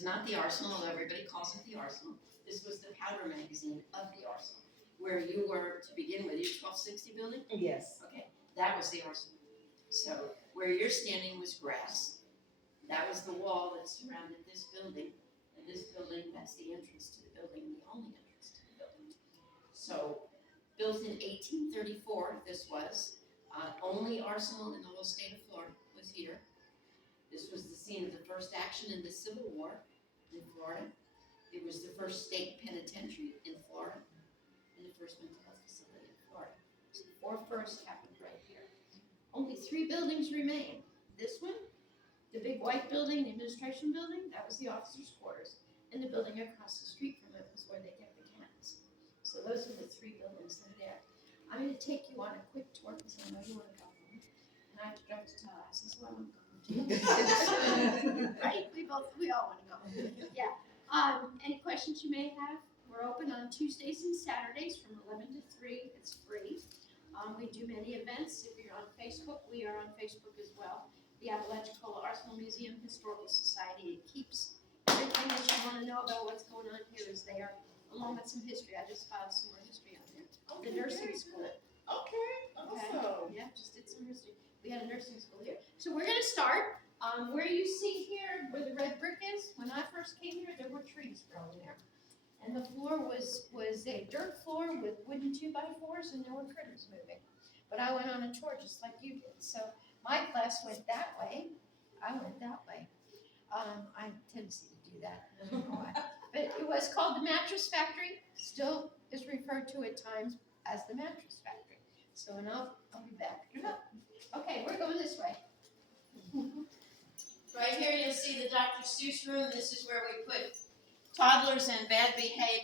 is not the Arsenal, although everybody calls it the Arsenal. This was the powder magazine of the Arsenal, where you were to begin with. Your 1260 building? Yes. Okay, that was the Arsenal. So where you're standing was grass. That was the wall that surrounded this building. And this building, that's the entrance to the building, the only entrance to the building. So built in 1834, this was. Only Arsenal in the whole state of Florida was here. This was the scene of the first action in the Civil War in Florida. It was the first state penitentiary in Florida and the first mental health facility in Florida. So the four first happened right here. Only 3 buildings remain. This one, the big white building, the administration building, that was the officers' quarters. And the building across the street from it was where they kept the cats. So those are the 3 buildings that are there. I'm going to take you on a quick tour because I know you want to go home. And I have to drive to Tallahassee, so I want to go home too. Right, we all want to go home. Yeah. Any questions you may have? We're open on Tuesdays and Saturdays from 11 to 3. It's free. We do many events. If you're on Facebook, we are on Facebook as well. The Apalachicola Arsenal Museum Historical Society. It keeps everything that you want to know about what's going on here is there, along with some history. I just filed some more history on there. Okay, The nursing very school. good. Okay, awesome. Yeah, just did some history. We had a nursing school here. So we're gonna start, where you see here, where the red brick is. When I first came here, there were trees growing there. And the floor was a dirt floor with wooden 2x4s and there were critters moving. But I went on a tour just like you did. So my class went that way. I went that way. I have a tendency to do that. I don't know why. But it was called the Mattress Factory. Still is referred to at times as the Mattress Factory. So and I'll be back. Okay, we're going this way. Right here you'll see the Dr. Seuss room. This is where we put toddlers and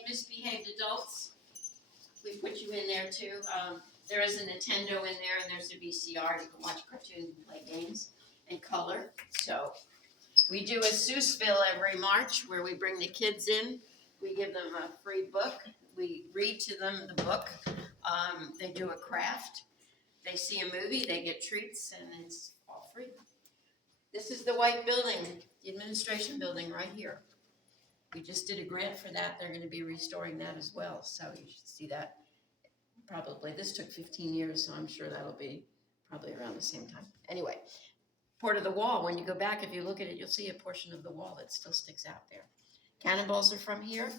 misbehaved adults. We put you in there too. There is a Nintendo in there and there's a VCR. You can watch cartoons and play games and color. So we do a Seussville every March where we bring the kids in. We give them a free book. We read to them the book. They do a craft. They see a movie, they get treats, and it's all free. This is the white building, the administration building right here. We just did a grant for that. They're going to be restoring that as well, so you should see that probably. This took 15 years, so I'm sure that'll be probably around the same time. Anyway, part of the wall, when you go back, if you look at it, you'll see a portion of the wall that still sticks out there. Cannonballs are from here.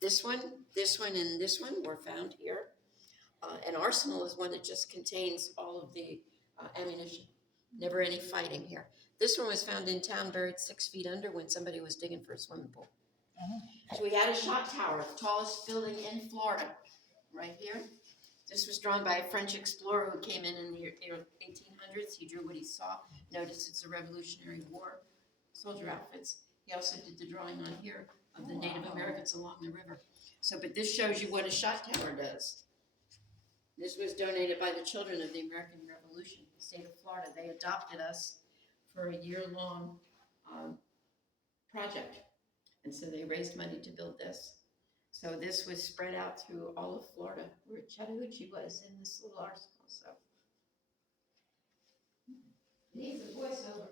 This one, and this one were found here. An arsenal is one that just contains all of the ammunition. Never any fighting here. This one was found in town, buried 6 feet under when somebody was digging for a swimming pool. So we had a shot tower, the tallest building in Florida, right here. This was drawn by a French explorer who came in the 1800s. He drew what he saw. Notice it's a Revolutionary War soldier outfits. He also did the drawing on here of the Native Americans along the river. So, but this shows you what a shot tower does. This was donated by the children of the American Revolution, the state of Florida. They adopted us for a year-long project. And so they raised money to build this. So this was spread out through all of Florida, where Chattahoochee was in this little arsenal. So needs a voiceover.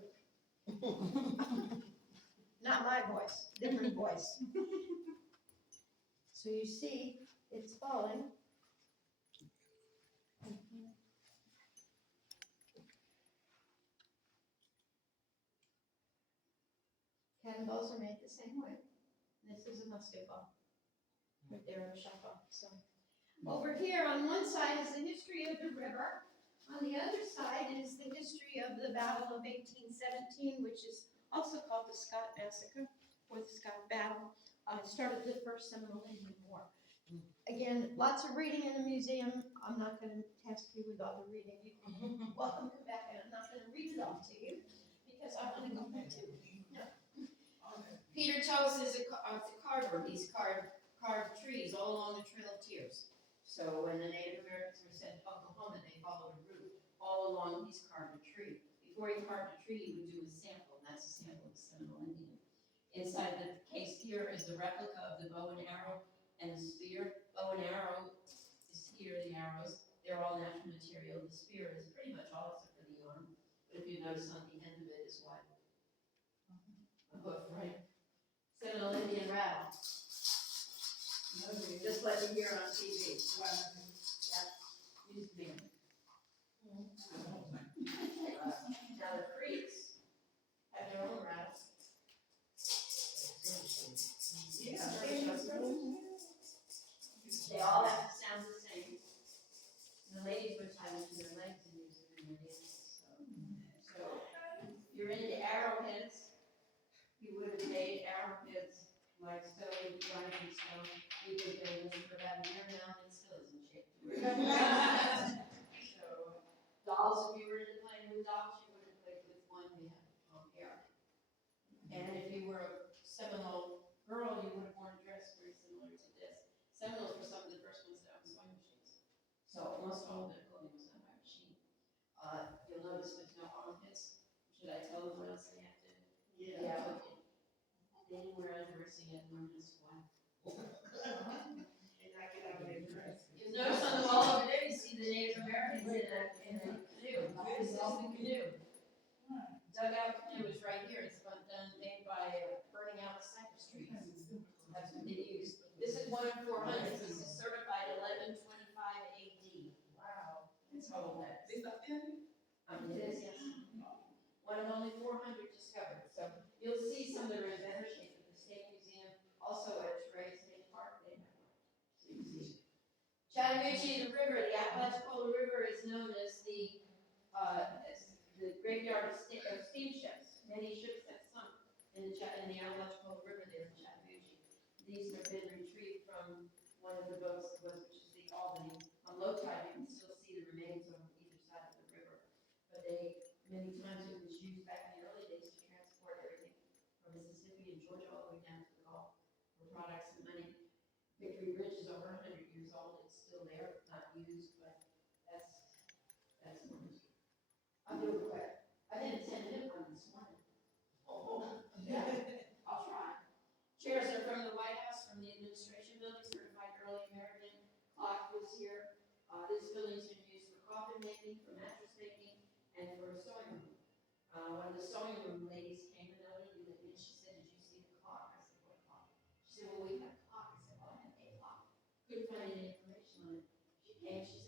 Not my voice, different voice. So you see, it's falling. Cannonballs are made the same way. This is a musket ball. Right there in a shot ball. So over here on one side is the history of the river. On the other side is the history of the Battle of 1817, which is also called the Scott Massacre or the Scott Battle. It started the First Seminole Indian War. Again, lots of reading in the museum. I'm not going to task you with all the reading. You can welcome come back, and I'm not going to read it all to you because I want to go home too. No. Peter Toes is a carver. He's carved trees all along the Trail of Tears. So when the Native Americans were sent to Oklahoma, they followed a route. All along, he's carved a tree. Before he carved a tree, he would do a sample, and that's a sample of the Seminole Indian. Inside the case here is the replica of the bow and arrow and the spear. Bow and arrow is here, the arrows. They're all natural material. The spear is pretty much all except for the arm. But if you notice on the end of it is what? A hoof, right? Set Wow. Just like you hear on TV. Used to be. Now the creeks have their own routes. They all have to sound the same. The ladies would tie them to their legs and use it in their dances. So if you're into arrowheads, you would have made arrowheads like so grinding stone. We did their list for about a year now and it still isn't shaped. So dolls, if you were into playing with dolls, you would have played with one we had hair. And if you were a Seminole girl, you would have worn a dress very similar to this. Seminoles were some of the first ones to own sewing machines. So almost all of their clothing was done by machine. You'll notice there's no armpits. Should I tell them what else they have to do? Yeah. Okay. They didn't wear underwear, so you had to learn to squat. You'll notice on the wall over there, you see the Native Americans in a canoe. This is the canoe. Dugout canoe is right here. It's made by burning out cypress trees. That's what they use. This is one of 400. This is certified 1125 AD. Wow. That's how old that is. It is, yes. One of only 400 discovered. So you'll see some that are in better shape at the State Museum. Also at Trey State Park, they have one. So you can see. Chattahoochee, the river, the Apalachicola River is known as the graveyard of steamships. Many ships have sunk in the Apalachicola River there in Chattahoochee. These have been retrieved from one of the boats, which is the Albany. On low tide, you can still see the remains on either side of the river. But many times it was used back in the early days to transport everything from Mississippi and Georgia all the way down to the Gulf for products and money. Victory Bridge is over 100 years old. It's still there, not used, but that's more history. I'll do it quick. I didn't send it one this morning. Oh, yeah. I'll try. Chairs are from the White House, from the administration building, certified early American. Clock was here. This building's been used for coffin making, for mattress making, and for a sewing room. One of the sewing room ladies came and noted me, and she said, "Did you see the clock?" I said, "What clock?" She said, "Well, we have a clock." I said, "Well, I have a clock." Couldn't find any information on it. She came, she